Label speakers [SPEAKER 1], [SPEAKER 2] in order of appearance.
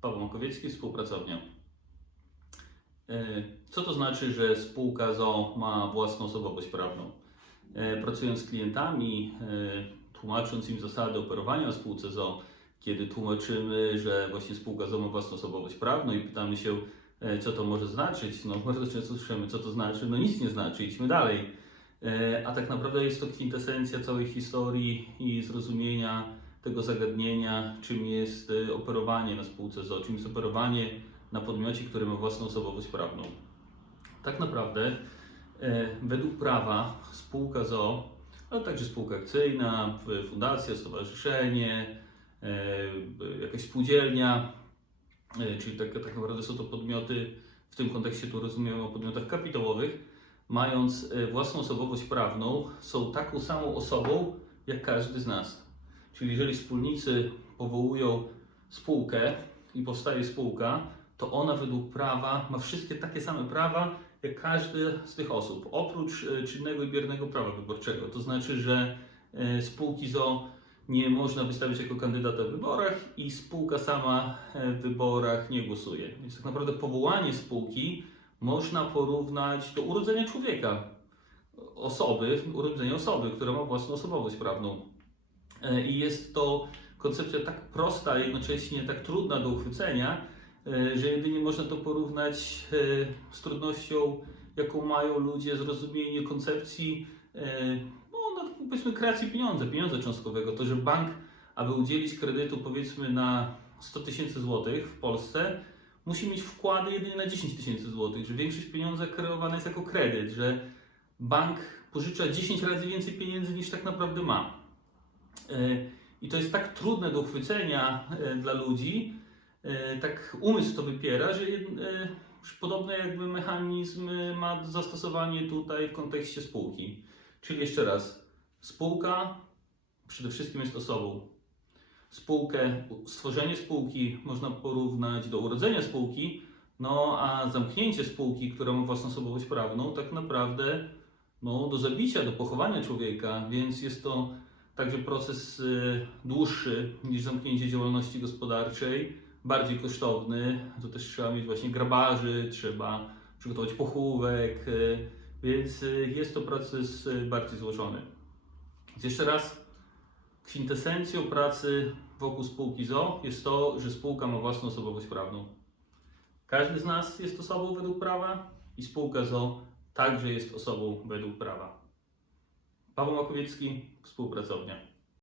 [SPEAKER 1] Paweł Makowiecki, współpracownia. E, Co to znaczy, że spółka ZO ma własną osobowość prawną? E, Pracując z klientami, e, tłumacząc im zasady operowania w spółce ZO, kiedy tłumaczymy, że właśnie spółka ZO ma własną osobowość prawną i pytamy się, co to może znaczyć, no bardzo często słyszymy, co to znaczy, no nic nie znaczy, idźmy dalej. A tak naprawdę jest to kwintesencja całej historii i zrozumienia tego zagadnienia, czym jest e, operowanie na spółce ZO, czym jest operowanie na podmiocie, który ma własną osobowość prawną. Tak naprawdę e, według prawa spółka ZO, ale także spółka akcyjna, fundacja, stowarzyszenie, b- jakaś spółdzielnia, czyli tak, tak naprawdę są to podmioty, w tym kontekście tu rozumiemy o podmiotach kapitałowych, mając własną osobowość prawną, są taką samą osobą jak każdy z nas. Czyli jeżeli wspólnicy powołują spółkę i powstaje spółka, to ona według prawa ma wszystkie takie same prawa jak każdy z tych osób, oprócz e, czynnego i biernego prawa wyborczego. To znaczy, że e, spółki ZO nie można wystawić jako kandydata w wyborach i spółka sama e, w wyborach nie głosuje. Więc tak naprawdę powołanie spółki można porównać do urodzenia człowieka, osoby, urodzenia osoby, która ma własną osobowość prawną. E, I jest to koncepcja tak prosta, a jednocześnie tak trudna do uchwycenia, e, że jedynie można to porównać e, z trudnością, jaką mają ludzie zrozumienie koncepcji, no, no powiedzmy, kreacji pieniądza, pieniądza cząstkowego. To, że bank, aby udzielić kredytu powiedzmy na 100 tysięcy złotych w Polsce, musi mieć wkłady jedynie na 10 tysięcy złotych, że większość pieniądza kreowana jest jako kredyt, że bank pożycza 10 razy więcej pieniędzy niż tak naprawdę ma. E, I to jest tak trudne do uchwycenia e, dla ludzi, e, tak umysł to wypiera, że podobny jakby mechanizm ma zastosowanie tutaj w kontekście spółki. Czyli jeszcze raz, spółka przede wszystkim jest osobą. Spółkę, stworzenie spółki można porównać do urodzenia spółki, no a zamknięcie spółki, która ma własną osobowość prawną, tak naprawdę no, do zabicia, do pochowania człowieka, więc jest to także proces y, dłuższy niż zamknięcie działalności gospodarczej, bardziej kosztowny. Tu też trzeba mieć właśnie grabarzy, trzeba przygotować pochówek, y, więc y, jest to proces bardziej złożony. Więc jeszcze raz, kwintesencją pracy wokół spółki ZO jest to, że spółka ma własną osobowość prawną. Każdy z nas jest osobą według prawa i spółka ZO także jest osobą według prawa. Paweł Makowiecki, współpracownia.